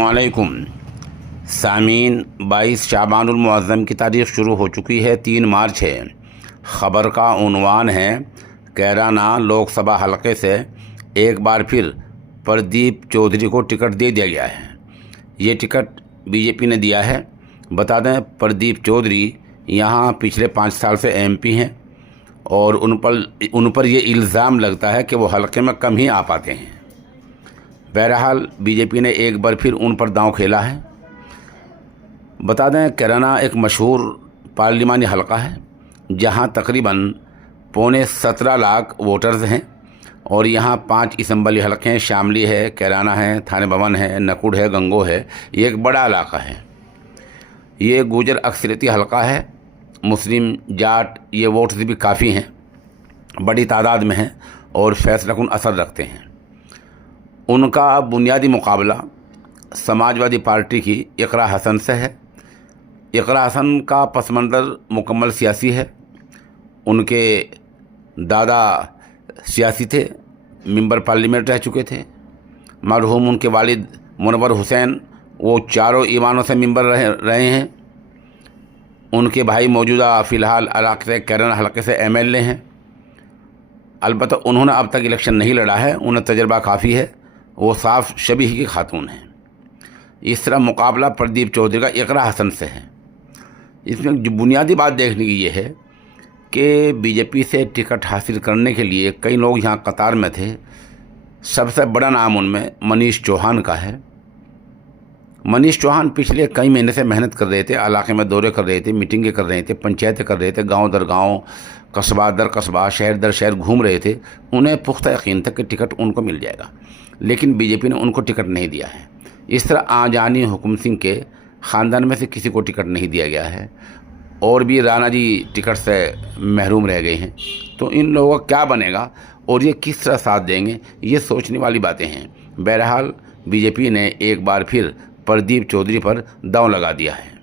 अस्सलामुअलैकुम सामीन। 22 शाबानुल मुअज़्ज़म की तारीख़ शुरू हो चुकी है, 3 मार्च है। ख़बर का उन्वान है कैराना लोकसभा हलक़े से एक बार फिर प्रदीप चौधरी को टिकट दे दिया गया है। ये टिकट बीजेपी ने दिया है। बता दें, प्रदीप चौधरी यहाँ पिछले 5 साल से एमपी हैं और उन पर ये इल्ज़ाम लगता है कि वो हलक़े में कम ही आ पाते हैं। बहरहाल बीजेपी ने एक बार फिर उन पर दांव खेला है। बता दें, कैराना एक मशहूर पार्लिमानी हलका है जहां तकरीबन 17.25 लाख वोटर्स हैं और यहां 5 असम्बली हलके हैं। शामली है, कैराना है, थाने भवन है, नकुड़ है, गंगो है। ये एक बड़ा इलाका है। ये गुजर अक्सरियती हलका है। मुस्लिम जाट ये वोट्स भी काफ़ी हैं, बड़ी तादाद में हैं और फैसलाकुन असर रखते हैं। उनका बुनियादी मुकाबला समाजवादी पार्टी की इकरा हसन से है। इकरा हसन का पस मंज़र मुकम्मल सियासी है। उनके दादा सियासी थे, मेंबर पार्लियामेंट रह चुके थे। मरहूम उनके वालिद मुनव्वर हुसैन वो चारों ईवानों से मेंबर रहे हैं। उनके भाई मौजूदा फ़िलहाल इलाके से कैराना हलके से एमएलए हैं। अलबत्ता उन्होंने अब तक इलेक्शन नहीं लड़ा है, उन्हें तजर्बा काफ़ी है। वो साफ शबीह की खातून हैं। इस तरह मुकाबला प्रदीप चौधरी का इकरा हसन से है। इसमें जो बुनियादी बात देखने की ये है कि बीजेपी से टिकट हासिल करने के लिए कई लोग यहाँ कतार में थे। सबसे बड़ा नाम उनमें मनीष चौहान का है। मनीष चौहान पिछले कई महीने से मेहनत कर रहे थे, इलाके में दौरे कर रहे थे, मीटिंगें कर रहे थे, पंचायतें कर रहे थे, गांव दर गांव, कस्बा दर कस्बा, शहर दर शहर घूम रहे थे। उन्हें पुख्ता यकीन था कि टिकट उनको मिल जाएगा, लेकिन बीजेपी ने उनको टिकट नहीं दिया है। इस तरह आजानी हुकुम सिंह के ख़ानदान में से किसी को टिकट नहीं दिया गया है और भी राणा जी टिकट से महरूम रह गए हैं। तो इन लोगों का क्या बनेगा और ये किस तरह साथ देंगे, ये सोचने वाली बातें हैं। बहरहाल बीजेपी ने एक बार फिर प्रदीप चौधरी पर दांव लगा दिया है।